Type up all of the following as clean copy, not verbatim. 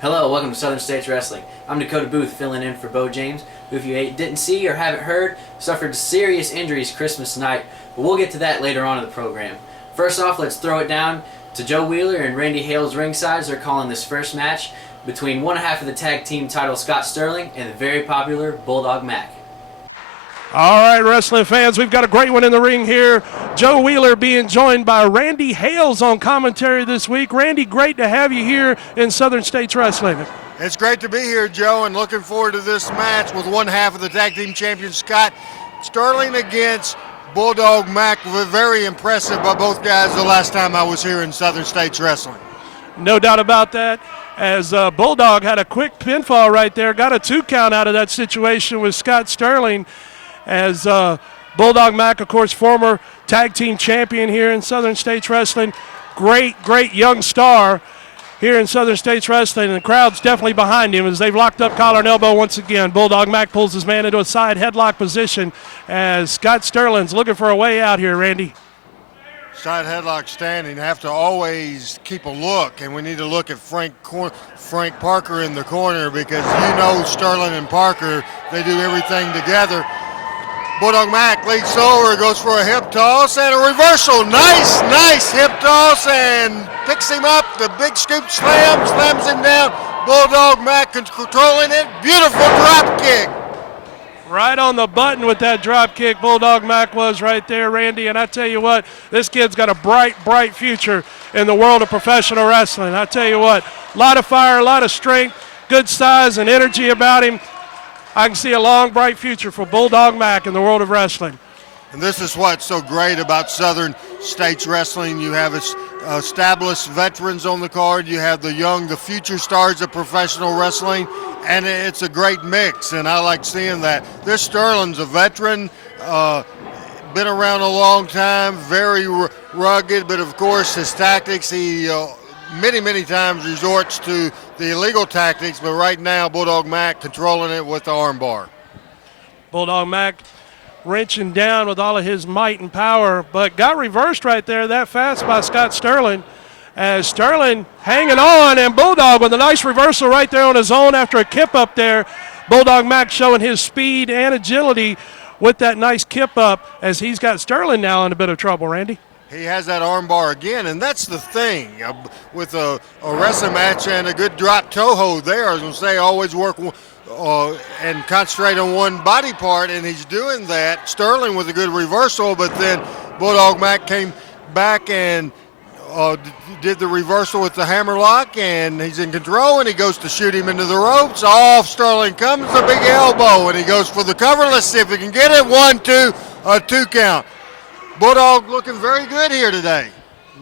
Hello, welcome to Southern States Wrestling. I'm Dakota Booth, filling in for Beau James, who, if you didn't see or haven't heard, suffered serious injuries Christmas night, but we'll get to that later on in the program. First off, let's throw it down to Joe Wheeler and Randy Hales ringside. They're calling this first match between one half of the tag team title, Scott Sterling, and the very popular Bulldog Mac. All right, wrestling fans, we've got a great one in the ring here. Joe Wheeler being joined by Randy Hales on commentary this week. Randy, great to have you here in Southern States Wrestling. It's great to be here, Joe, and looking forward to this match with one half of the tag team champion, Scott Sterling, against Bulldog Mac. Very impressive by both guys the last time I was here in Southern States Wrestling. No doubt about that, as Bulldog had a quick pinfall right there, got a 2 count out of that situation with Scott Sterling. As Bulldog Mac, of course, former tag team champion here in Southern States Wrestling. Great young star here in Southern States Wrestling, and the crowd's definitely behind him as they've locked up collar and elbow once again. Bulldog Mac pulls his man into a side headlock position as Scott Sterling's looking for a way out here, Randy. Side headlock standing, have to always keep a look, and we need to look at Frank Parker in the corner, because you know Sterling and Parker, they do everything together. Bulldog Mac leads over, goes for a hip toss and a reversal. Nice hip toss, and picks him up. The big scoop slam, slams him down. Bulldog Mac controlling it. Beautiful drop kick. Right on the button with that drop kick, Bulldog Mac was right there, Randy. And I tell you what, this kid's got a bright future in the world of professional wrestling. I tell you what, a lot of fire, a lot of strength, good size and energy about him. I can see a long, bright future for Bulldog Mac in the world of wrestling. And this is what's so great about Southern States Wrestling. You have established veterans on the card. You have the young, the future stars of professional wrestling. And it's a great mix, and I like seeing that. This Sterling's a veteran, been around a long time, very rugged, but of course his tactics, he many times resorts to the illegal tactics, but right now Bulldog Mac controlling it with the arm bar. Bulldog Mac wrenching down with all of his might and power, but got reversed right there that fast by Scott Sterling. As Sterling hanging on, and Bulldog with a nice reversal right there on his own after a kip up there. Bulldog Mac showing his speed and agility with that nice kip up, as he's got Sterling now in a bit of trouble, Randy. He has that arm bar again, and that's the thing with a wrestling match and a good drop toe hold there. I was going to say, always work and concentrate on one body part, and he's doing that. Sterling with a good reversal, but then Bulldog Mac came back and did the reversal with the hammerlock, and he's in control, and he goes to shoot him into the ropes. Off Sterling comes the big elbow, and he goes for the cover. Let's see if he can get it. 1, 2, a 2 count. Bulldog looking very good here today.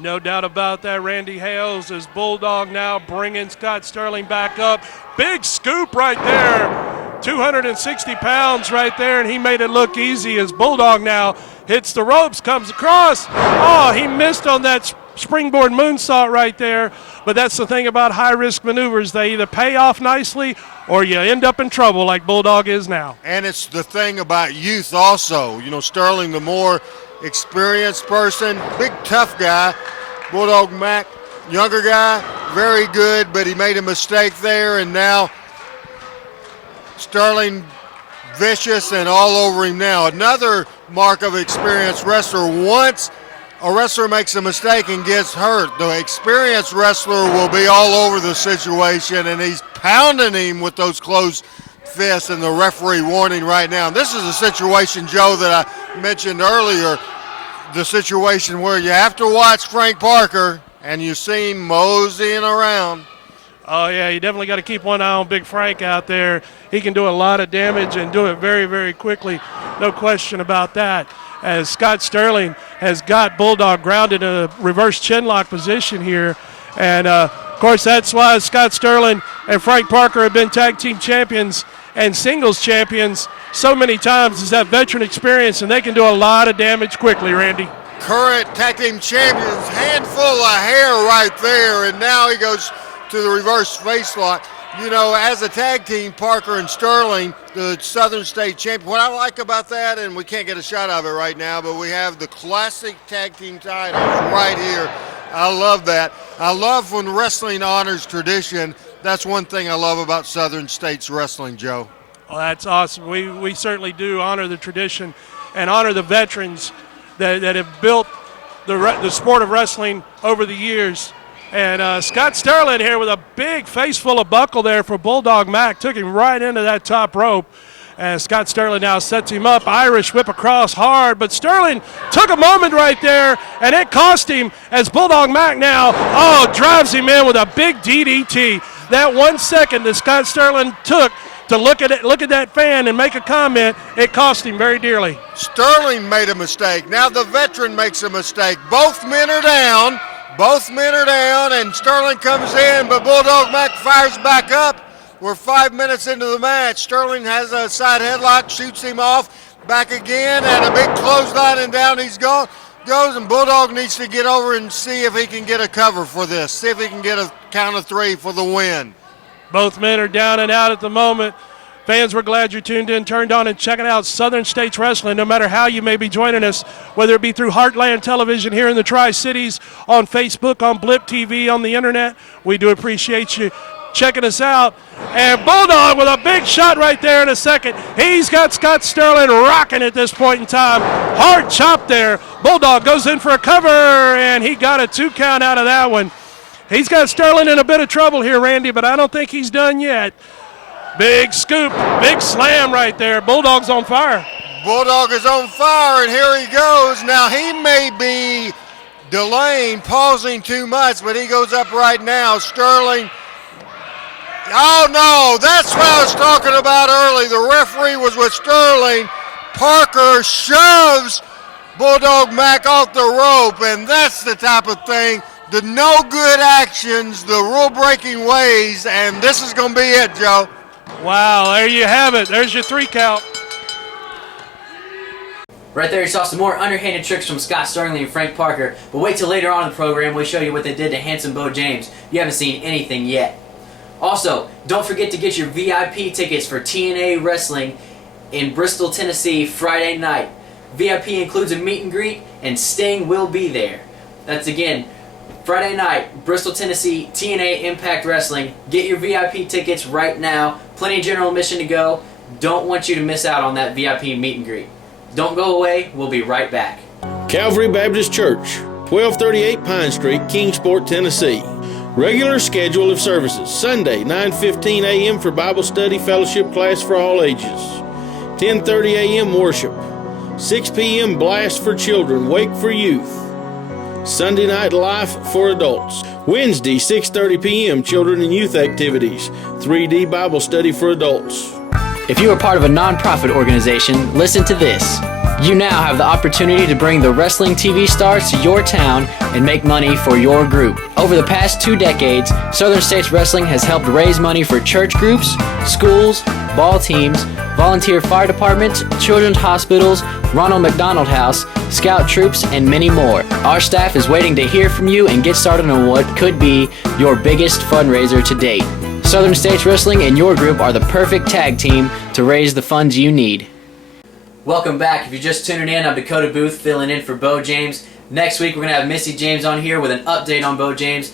No doubt about that. Randy Hales is Bulldog now bringing Scott Sterling back up. Big scoop right there. 260 pounds right there, and he made it look easy as Bulldog now hits the ropes, comes across. Oh, he missed on that springboard moonsault right there. But that's the thing about high-risk maneuvers. They either pay off nicely or you end up in trouble like Bulldog is now. And it's the thing about youth also. You know, Sterling, the more experienced person, big tough guy. Bulldog Mac, younger guy, very good, but he made a mistake there, and now Sterling vicious and all over him now. Another mark of experienced wrestler. Once a wrestler makes a mistake and gets hurt, the experienced wrestler will be all over the situation, and he's pounding him with those closed fists, and the referee warning right now. And this is a situation, Joe, that I mentioned earlier, the situation where you have to watch Frank Parker, and you see him moseying around. Oh, yeah, you definitely got to keep one eye on Big Frank out there. He can do a lot of damage and do it very quickly. No question about that. As Scott Sterling has got Bulldog grounded in a reverse chinlock position here. And, of course, that's why Scott Sterling and Frank Parker have been tag team champions and singles champions so many times is that veteran experience, and they can do a lot of damage quickly, Randy. Current tag team champions, handful of hair right there, and now he goes to the reverse face lock. You know, as a tag team, Parker and Sterling, the Southern State champion, what I like about that, and we can't get a shot of it right now, but we have the classic tag team titles right here. I love that. I love when wrestling honors tradition. That's one thing I love about Southern State's wrestling, Joe. Well, that's awesome. We certainly do honor the tradition and honor the veterans that have built the sport of wrestling over the years. And Scott Sterling here with a big face full of buckle there for Bulldog Mac. Took him right into that top rope. And Scott Sterling now sets him up. Irish whip across hard. But Sterling took a moment right there, and it cost him as Bulldog Mac now, drives him in with a big DDT. That 1 second that Scott Sterling took to look at that fan and make a comment, it cost him very dearly. Sterling made a mistake. Now the veteran makes a mistake. Both men are down. And Sterling comes in, but Bulldog Mac fires back up. We're 5 minutes into the match. Sterling has a side headlock, shoots him off, back again, and a big clothesline, and down he's goes, and Bulldog needs to get over and see if he can get a cover for this, see if he can get a count of 3 for the win. Both men are down and out at the moment. Fans, we're glad you're tuned in, turned on, and checking out Southern States Wrestling, no matter how you may be joining us, whether it be through Heartland Television here in the Tri-Cities, on Facebook, on Blip TV, on the internet. We do appreciate you checking us out. And Bulldog with a big shot right there in a second. He's got Scott Sterling rocking at this point in time. Hard chop there. Bulldog goes in for a cover, and he got a 2 count out of that one. He's got Sterling in a bit of trouble here, Randy, but I don't think he's done yet. Big scoop, big slam right there. Bulldog's on fire. Bulldog is on fire, and here he goes. Now, he may be delaying, pausing too much, but he goes up right now. Sterling. Oh, no, that's what I was talking about early. The referee was with Sterling. Parker shoves Bulldog Mac off the rope, and that's the type of thing, the no-good actions, the rule-breaking ways, and this is going to be it, Joe. Wow, there you have it. There's your 3 count. Right there, you saw some more underhanded tricks from Scott Sterling and Frank Parker, but wait till later on in the program we show you what they did to Hales and Beau James. You haven't seen anything yet. Also, don't forget to get your VIP tickets for TNA Wrestling in Bristol, Tennessee, Friday night. VIP includes a meet and greet, and Sting will be there. That's again, Friday night, Bristol, Tennessee, TNA Impact Wrestling. Get your VIP tickets right now. Plenty of general admission to go. Don't want you to miss out on that VIP meet and greet. Don't go away. We'll be right back. Calvary Baptist Church, 1238 Pine Street, Kingsport, Tennessee. Regular schedule of services. Sunday, 9:15 a.m. for Bible study fellowship class for all ages. 10:30 a.m. worship. 6 p.m. blast for children, wake for youth. Sunday night life for adults. Wednesday, 6:30 p.m. children and youth activities. 3D Bible study for adults. If you are part of a non-profit organization, listen to this. You now have the opportunity to bring the wrestling TV stars to your town and make money for your group. Over the past 2 decades, Southern States Wrestling has helped raise money for church groups, schools, ball teams, volunteer fire departments, children's hospitals, Ronald McDonald House, scout troops, and many more. Our staff is waiting to hear from you and get started on what could be your biggest fundraiser to date. Southern States Wrestling and your group are the perfect tag team to raise the funds you need. Welcome back. If you're just tuning in, I'm Dakota Booth filling in for Beau James. Next week we're going to have Missy James on here with an update on Beau James.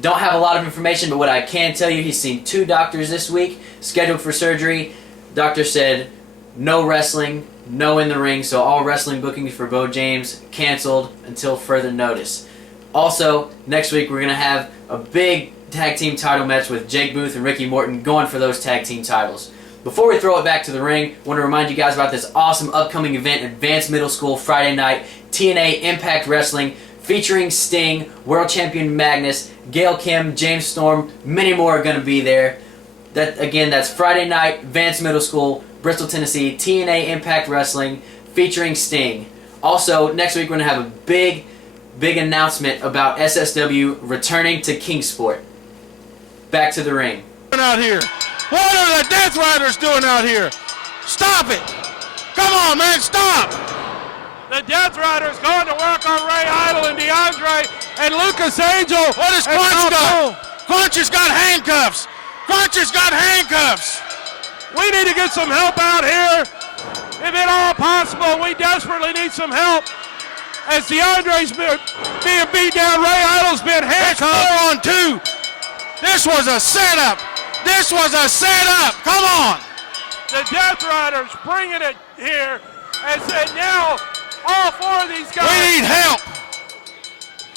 Don't have a lot of information, but what I can tell you, he's seen 2 doctors this week, scheduled for surgery. Doctor said no wrestling, no in the ring, so all wrestling bookings for Beau James canceled until further notice. Also, next week we're going to have a big tag team title match with Jake Booth and Ricky Morton going for those tag team titles. Before we throw it back to the ring, I want to remind you guys about this awesome upcoming event, Advanced Middle School Friday night, TNA Impact Wrestling, featuring Sting, World Champion Magnus, Gail Kim, James Storm, many more are going to be there. That's Friday night, Advanced Middle School, Bristol, Tennessee, TNA Impact Wrestling, featuring Sting. Also, next week we're going to have a big announcement about SSW returning to Kingsport. Back to the ring. Out here. What are the Death Riders doing out here? Stop it. Come on, man, stop. The Death Riders going to work on Ray Idol and DeAndre and Lucas Angel. What has Krunch got? Krunch has got handcuffs. Krunch has got handcuffs. We need to get some help out here. If at all possible, we desperately need some help. As DeAndre's being beat down, Ray Idol's been handcuffed. It's 4-on-2. This was a setup. This was a setup. Come on. The Death Riders bringing it here. And said now all four of these guys. We need help.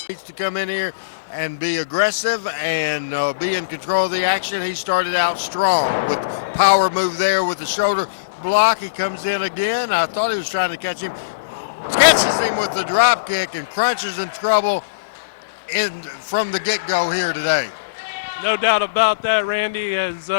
Needs to come in here and be aggressive and be in control of the action. He started out strong with power move there with the shoulder block. He comes in again. I thought he was trying to catch him. Catches him with the drop kick, and Krunch is in trouble from the get-go here today. No doubt about that, Randy, as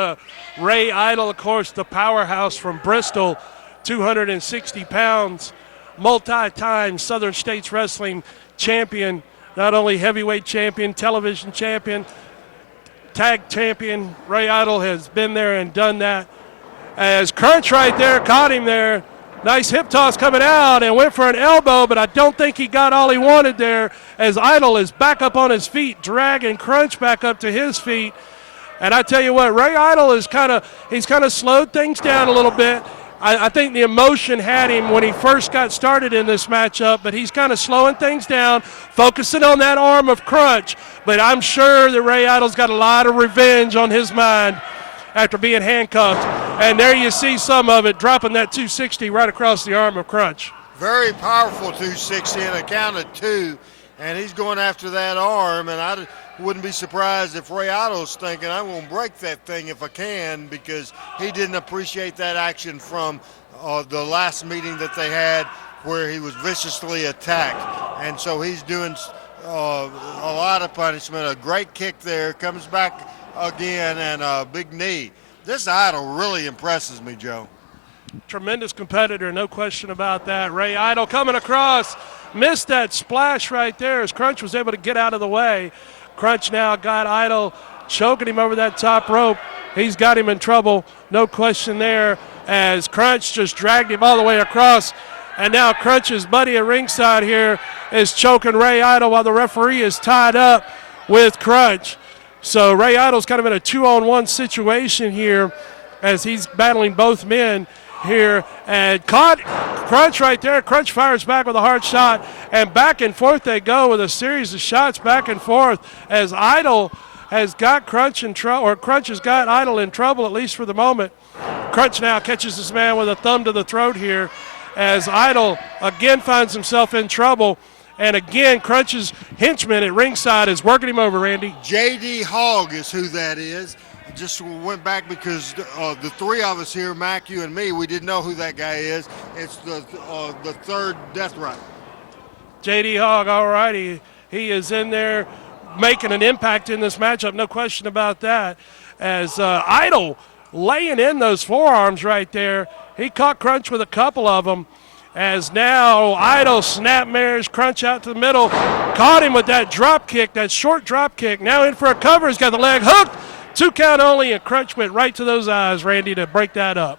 Ray Idol, of course, the powerhouse from Bristol, 260 pounds, multi-time Southern States Wrestling champion, not only heavyweight champion, television champion, tag champion. Ray Idol has been there and done that. As Krunch right there caught him there. Nice hip toss coming out and went for an elbow, but I don't think he got all he wanted there as Idol is back up on his feet, dragging Krunch back up to his feet. And I tell you what, Ray Idol is he's kind of slowed things down a little bit. I think the emotion had him when he first got started in this matchup, but he's kind of slowing things down, focusing on that arm of Krunch. But I'm sure that Ray Idol's got a lot of revenge on his mind after being handcuffed. And there you see some of it, dropping that 260 right across the arm of Krunch. Very powerful 260 in a count of two, and he's going after that arm, and I wouldn't be surprised if Ray Idol's thinking, I'm going to break that thing if I can, because he didn't appreciate that action from the last meeting that they had where he was viciously attacked. And so he's doing a lot of punishment. A great kick there, comes back again, and a big knee. This Idol really impresses me, Joe. Tremendous competitor, no question about that. Ray Idol coming across, missed that splash right there as Krunch was able to get out of the way. Krunch now got Idol choking him over that top rope. He's got him in trouble, no question there, as Krunch just dragged him all the way across. And now Krunch's buddy at ringside here is choking Ray Idol while the referee is tied up with Krunch. So Ray Idol's kind of in a 2-on-1 situation here as he's battling both men here, and caught Krunch right there. Krunch fires back with a hard shot, and back and forth they go with a series of shots back and forth as Idol has got Krunch in trouble, or Krunch has got Idol in trouble, at least for the moment. Krunch now catches this man with a thumb to the throat here as Idol again finds himself in trouble. And again, Krunch's henchman at ringside is working him over, Randy. J.D. Hogg is who that is. Just went back because the three of us here, Mac, you and me, we didn't know who that guy is. It's the third Death Rider. J.D. Hogg, all righty. He is in there making an impact in this matchup, no question about that. As Idol laying in those forearms right there. He caught Krunch with a couple of them. As now Idol snapmares Krunch out to the middle. Caught him with that drop kick, that short drop kick. Now in for a cover. He's got the leg hooked. 2 count only, and Krunch went right to those eyes, Randy, to break that up.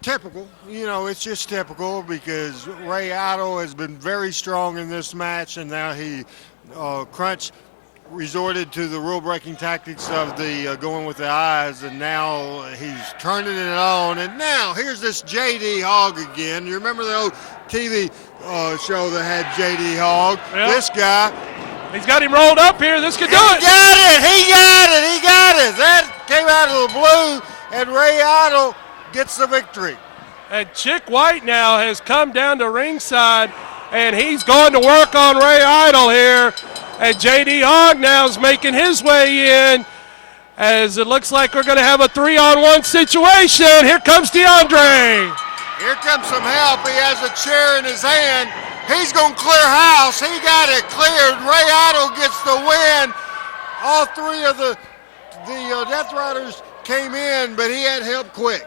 Typical. You know, it's just typical because Ray Idol has been very strong in this match, and now Krunch resorted to the rule-breaking tactics of the going with the eyes, and now he's turning it on. And now here's this J.D. Hogg again. You remember the old TV show that had J.D. Hogg? Yep. This guy. He's got him rolled up here. This could do it. He got it. That came out of the blue, and Ray Idol gets the victory. And Chick White now has come down to ringside, and he's going to work on Ray Idol here. And J.D. Hogg now is making his way in, as it looks like we're going to have a 3-on-1 situation. Here comes DeAndre. Here comes some help. He has a chair in his hand. He's going to clear house. He got it cleared. Ray Idol gets the win. All three of the Death Riders came in, but he had help quick.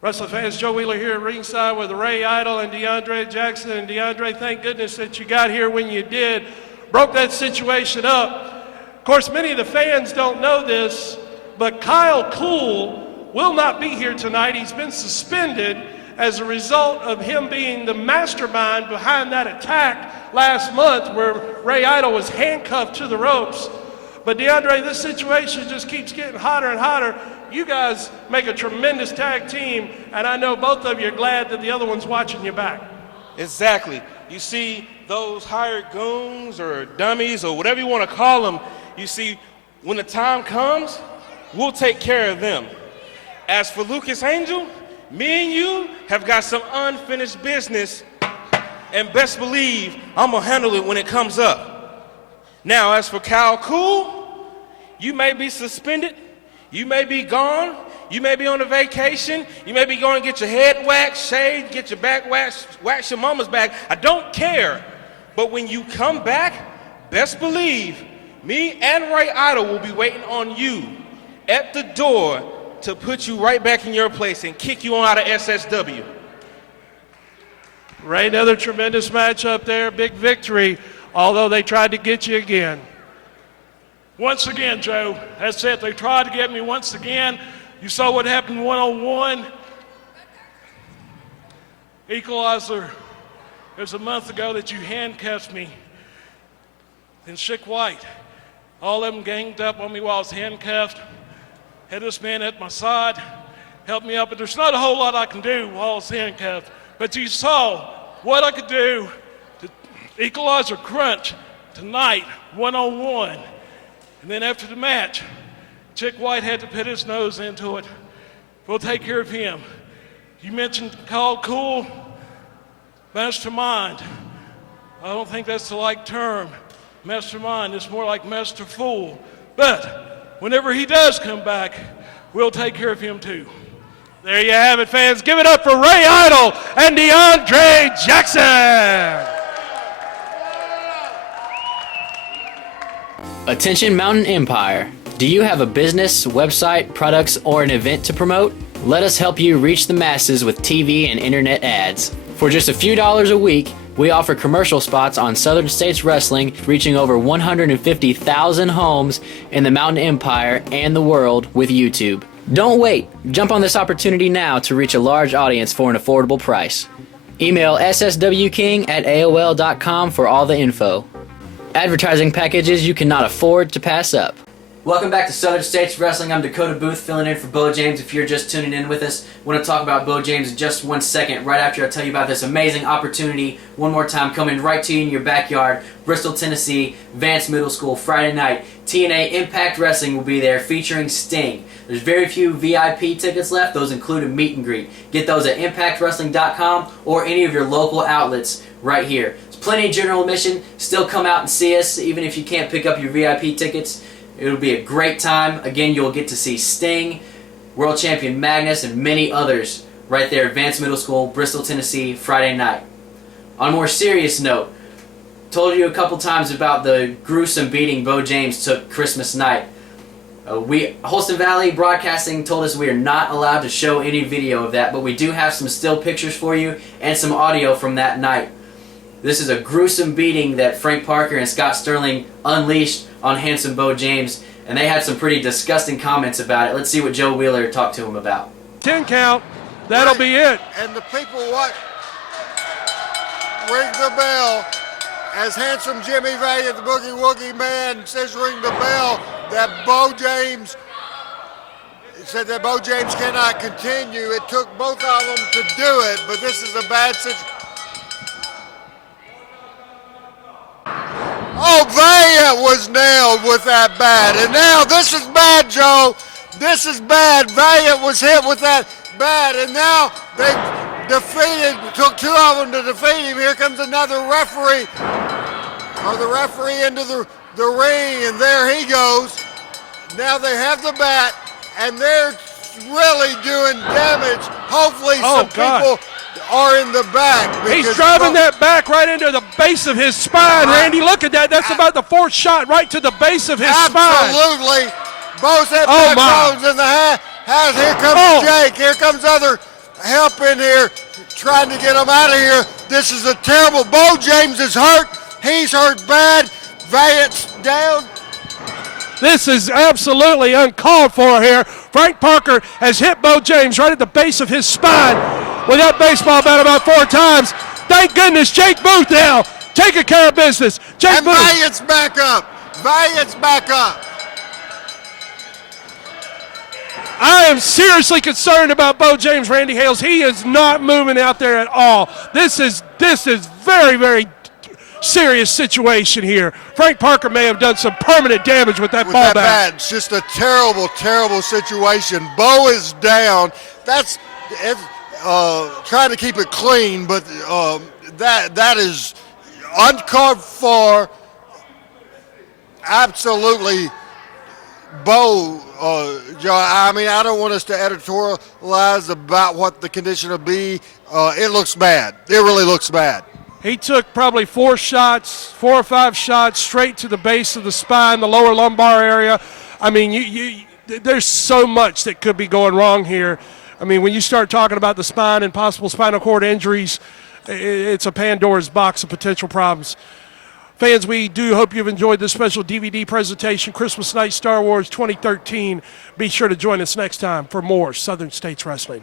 Wrestling fans, Joe Wheeler here at ringside with Ray Idol and DeAndre Jackson. And DeAndre, thank goodness that you got here when you did. Broke that situation up. Of course, many of the fans don't know this, but Kyle Cool will not be here tonight. He's been suspended as a result of him being the mastermind behind that attack last month where Ray Idle was handcuffed to the ropes. But DeAndre, this situation just keeps getting hotter and hotter. You guys make a tremendous tag team, and I know both of you are glad that the other one's watching you back. Exactly. You see, those hired goons or dummies or whatever you want to call them, you see, when the time comes, we'll take care of them. As for Lucas Angel, me and you have got some unfinished business, and best believe I'm going to handle it when it comes up. Now, as for Kyle Cool, you may be suspended, you may be gone, you may be on a vacation, you may be going to get your head waxed, shaved, get your back waxed, wax your mama's back. I don't care. But when you come back, best believe me and Ray Idle will be waiting on you at the door to put you right back in your place and kick you on out of SSW. Ray, another tremendous match up there, big victory, although they tried to get you again. Once again, Joe, that's it. They tried to get me once again. You saw what happened one-on-one. Equalizer, it was a month ago that you handcuffed me. And Schick White, all of them ganged up on me while I was handcuffed. Had this man at my side, helped me up. But there's not a whole lot I can do while I was handcuffed. But you saw what I could do to equalize or Krunch tonight, one-on-one. And then after the match, Chick White had to put his nose into it. We'll take care of him. You mentioned Kyle Cool, mastermind. I don't think that's the like term. Mastermind is more like master fool. But whenever he does come back, we'll take care of him too. There you have it, fans. Give it up for Ray Idle and DeAndre Jackson. Attention Mountain Empire. Do you have a business, website, products, or an event to promote? Let us help you reach the masses with TV and internet ads. For just a few dollars a week, we offer commercial spots on Southern States Wrestling, reaching over 150,000 homes in the Mountain Empire and the world with YouTube. Don't wait. Jump on this opportunity now to reach a large audience for an affordable price. Email sswking@aol.com for all the info. Advertising packages you cannot afford to pass up. Welcome back to Southern States Wrestling. I'm Dakota Booth, filling in for Beau James. If you're just tuning in with us, I want to talk about Beau James in just 1 second, right after I tell you about this amazing opportunity one more time, coming right to you in your backyard. Bristol, Tennessee, Vance Middle School, Friday night. TNA Impact Wrestling will be there featuring Sting. There's very few VIP tickets left. Those include a meet and greet. Get those at impactwrestling.com or any of your local outlets right here. There's plenty of general admission. Still come out and see us, even if you can't pick up your VIP tickets. It'll be a great time. Again, you'll get to see Sting, World Champion Magnus, and many others right there at Vance Middle School, Bristol, Tennessee, Friday night. On a more serious note, told you a couple times about the gruesome beating Beau James took Christmas night. Holston Valley Broadcasting told us we are not allowed to show any video of that, but we do have some still pictures for you and some audio from that night. This is a gruesome beating that Frank Parker and Scott Sterling unleashed on handsome Beau James, and they had some pretty disgusting comments about it. Let's see what Joe Wheeler talked to him about. 10 count. That'll be it. And the people ring the bell as handsome Jimmy Valiant, the Boogie Woogie Man, says ring the bell that Beau James said that Beau James cannot continue. It took both of them to do it, but this is a bad situation. Oh, Valiant was nailed with that bat. And now this is bad, Joe. This is bad. Valiant was hit with that bat, and now they took two of them to defeat him. Here comes another referee, or the referee into the ring, and there he goes. Now they have the bat, and they're really doing damage. Hopefully people are in the back. He's driving that back right into the base of his spine, Randy. Look at that. That's about the fourth shot right to the base of his spine. Absolutely. Both have backbones in the house. Here comes Jake. Here comes other help in here trying to get him out of here. This is a terrible. Beau James is hurt. He's hurt bad. Valiant's down. This is absolutely uncalled for here. Frank Parker has hit Beau James right at the base of his spine with that baseball bat about 4 times. Thank goodness Jake Booth now taking care of business. Jake Booth. Valiant's back up. Valiant's back up. I am seriously concerned about Beau James, Randy Hales. He is not moving out there at all. This is very, very serious situation here. Frank Parker may have done some permanent damage with that ball bat. It's just a terrible, terrible situation. Beau is down. That's trying to keep it clean, but that is uncalled for. Absolutely, Beau. I mean, I don't want us to editorialize about what the condition will be. It looks bad. It really looks bad. He took probably 4 or 5 shots straight to the base of the spine, the lower lumbar area. I mean, there's so much that could be going wrong here. I mean, when you start talking about the spine and possible spinal cord injuries, it's a Pandora's box of potential problems. Fans, we do hope you've enjoyed this special DVD presentation, Christmas Night Star Wars 2013. Be sure to join us next time for more Southern States Wrestling.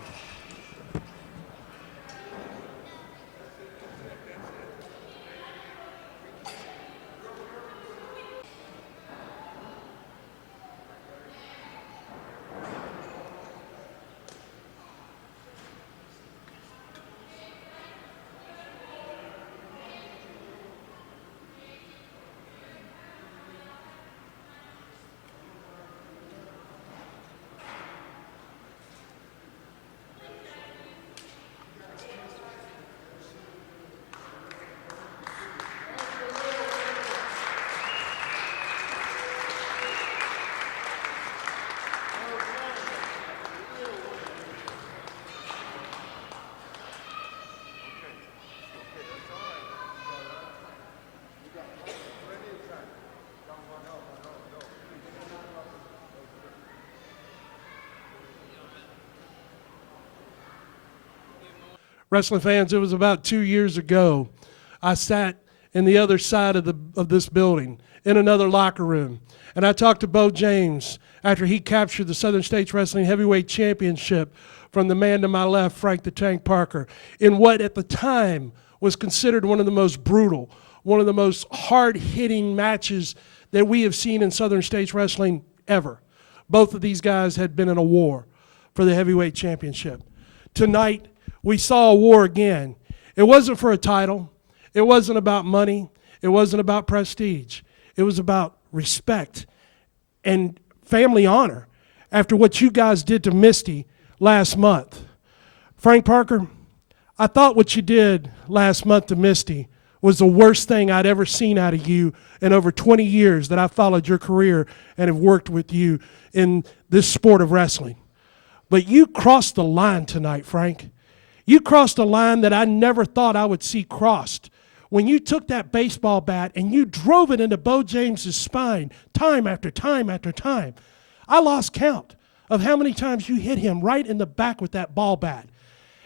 Wrestling fans, it was about 2 years ago. I sat in the other side of this building in another locker room, and I talked to Beau James after he captured the Southern States Wrestling Heavyweight Championship from the man to my left, Frank the Tank Parker, in what at the time was considered one of the most brutal, one of the most hard-hitting matches that we have seen in Southern States Wrestling ever. Both of these guys had been in a war for the heavyweight championship. Tonight, we saw a war again. It wasn't for a title. It wasn't about money. It wasn't about prestige. It was about respect and family honor after what you guys did to Misty last month. Frank Parker, I thought what you did last month to Misty was the worst thing I'd ever seen out of you in over 20 years that I followed your career and have worked with you in this sport of wrestling. But you crossed the line tonight, Frank. You crossed a line that I never thought I would see crossed. When you took that baseball bat and you drove it into Beau James's spine time after time after time, I lost count of how many times you hit him right in the back with that ball bat.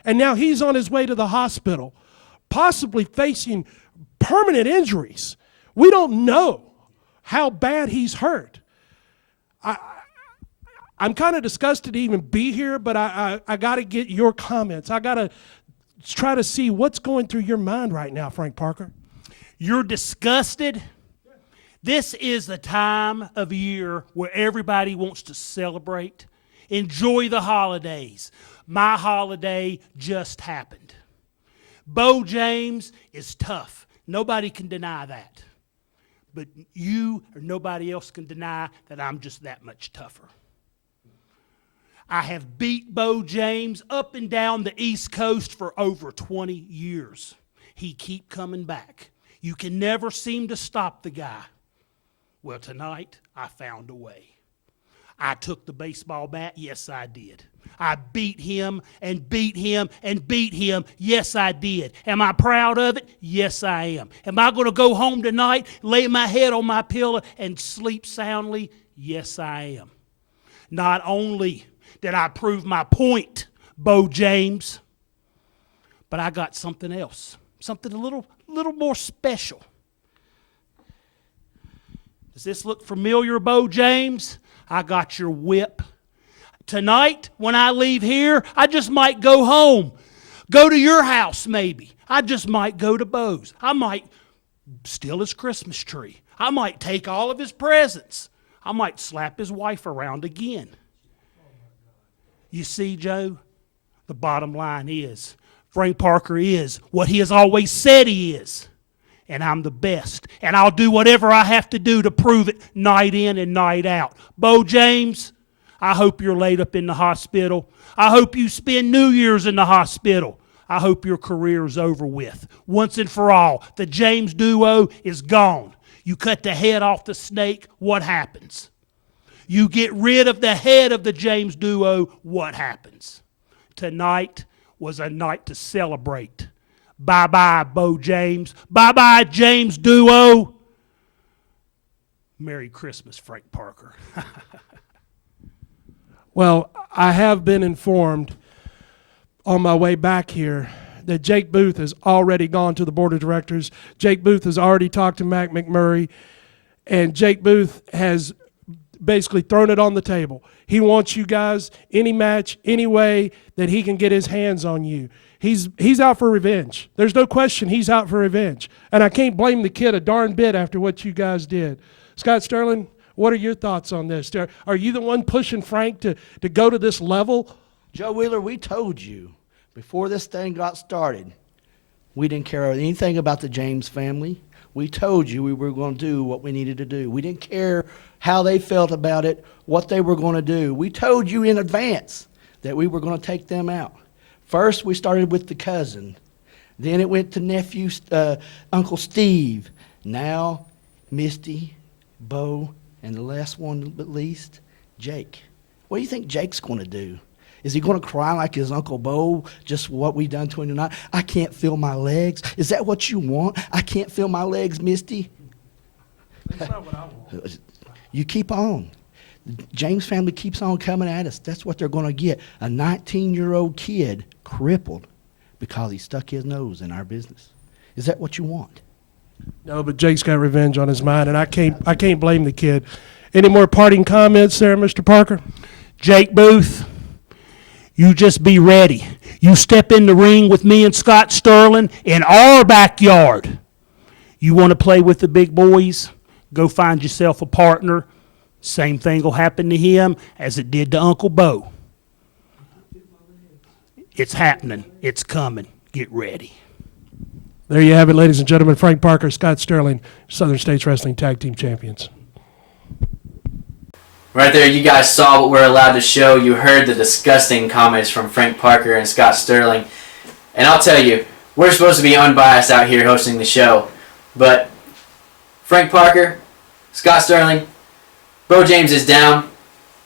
And now he's on his way to the hospital, possibly facing permanent injuries. We don't know how bad he's hurt. I'm kind of disgusted to even be here, but I got to get your comments. I got to try to see what's going through your mind right now, Frank Parker. You're disgusted? This is the time of year where everybody wants to celebrate, enjoy the holidays. My holiday just happened. Beau James is tough. Nobody can deny that. But you or nobody else can deny that I'm just that much tougher. I have beat Beau James up and down the East Coast for over 20 years. He keep coming back. You can never seem to stop the guy. Well, tonight, I found a way. I took the baseball bat. Yes, I did. I beat him and beat him and beat him. Yes, I did. Am I proud of it? Yes, I am. Am I going to go home tonight, lay my head on my pillow, and sleep soundly? Yes, I am. Not only did I prove my point, Beau James, but I got something else, something a little more special. Does this look familiar, Beau James? I got your whip. Tonight, when I leave here, I just might go home. Go to your house, maybe. I just might go to Beau's. I might steal his Christmas tree. I might take all of his presents. I might slap his wife around again. You see, Joe, the bottom line is Frank Parker is what he has always said he is. And I'm the best. And I'll do whatever I have to do to prove it night in and night out. Beau James, I hope you're laid up in the hospital. I hope you spend New Year's in the hospital. I hope your career is over with. Once and for all, the James duo is gone. You cut the head off the snake, what happens? You get rid of the head of the James duo, what happens? Tonight was a night to celebrate. Bye-bye, Beau James. Bye-bye, James duo. Merry Christmas, Frank Parker. Well, I have been informed on my way back here that Jake Booth has already gone to the board of directors. Jake Booth has already talked to Mac McMurray, and Jake Booth has basically thrown it on the table. He wants you guys any match, any way that he can get his hands on you. He's out for revenge. There's no question he's out for revenge. And I can't blame the kid a darn bit after what you guys did. Scott Sterling, what are your thoughts on this? Are you the one pushing Frank to go to this level? Joe Wheeler, we told you before this thing got started, we didn't care anything about the James family. We told you we were going to do what we needed to do. We didn't care how they felt about it, what they were going to do. We told you in advance that we were going to take them out. First, we started with the cousin. Then it went to nephew, Uncle Steve. Now, Misty, Beau, and the last one but least, Jake. What do you think Jake's going to do? Is he going to cry like his Uncle Beau, just what we done to him tonight? I can't feel my legs. Is that what you want? I can't feel my legs, Misty? That's not what I want. You keep on. The James family keeps on coming at us. That's what they're going to get. A 19-year-old kid crippled because he stuck his nose in our business. Is that what you want? No, but Jake's got revenge on his mind, and I can't blame the kid. Any more parting comments there, Mr. Parker? Jake Booth, you just be ready. You step in the ring with me and Scott Sterling in our backyard. You want to play with the big boys? Go find yourself a partner. Same thing will happen to him as it did to Uncle Beau. It's happening. It's coming. Get ready. There you have it, ladies and gentlemen. Frank Parker, Scott Sterling, Southern States Wrestling Tag Team Champions. Right there, you guys saw what we're allowed to show. You heard the disgusting comments from Frank Parker and Scott Sterling. And I'll tell you, we're supposed to be unbiased out here hosting the show. But Frank Parker, Scott Sterling, Beau James is down.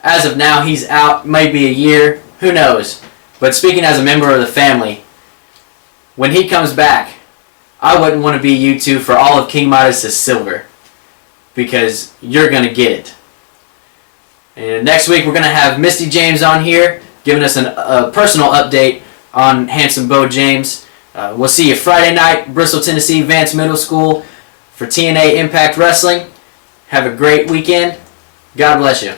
As of now, he's out. Might be a year. Who knows? But speaking as a member of the family, when he comes back, I wouldn't want to be you two for all of King Midas' silver. Because you're going to get it. And next week, we're going to have Misty James on here, giving us a personal update on handsome Beau James. We'll see you Friday night, Bristol, Tennessee, Vance Middle School for TNA Impact Wrestling. Have a great weekend. God bless you.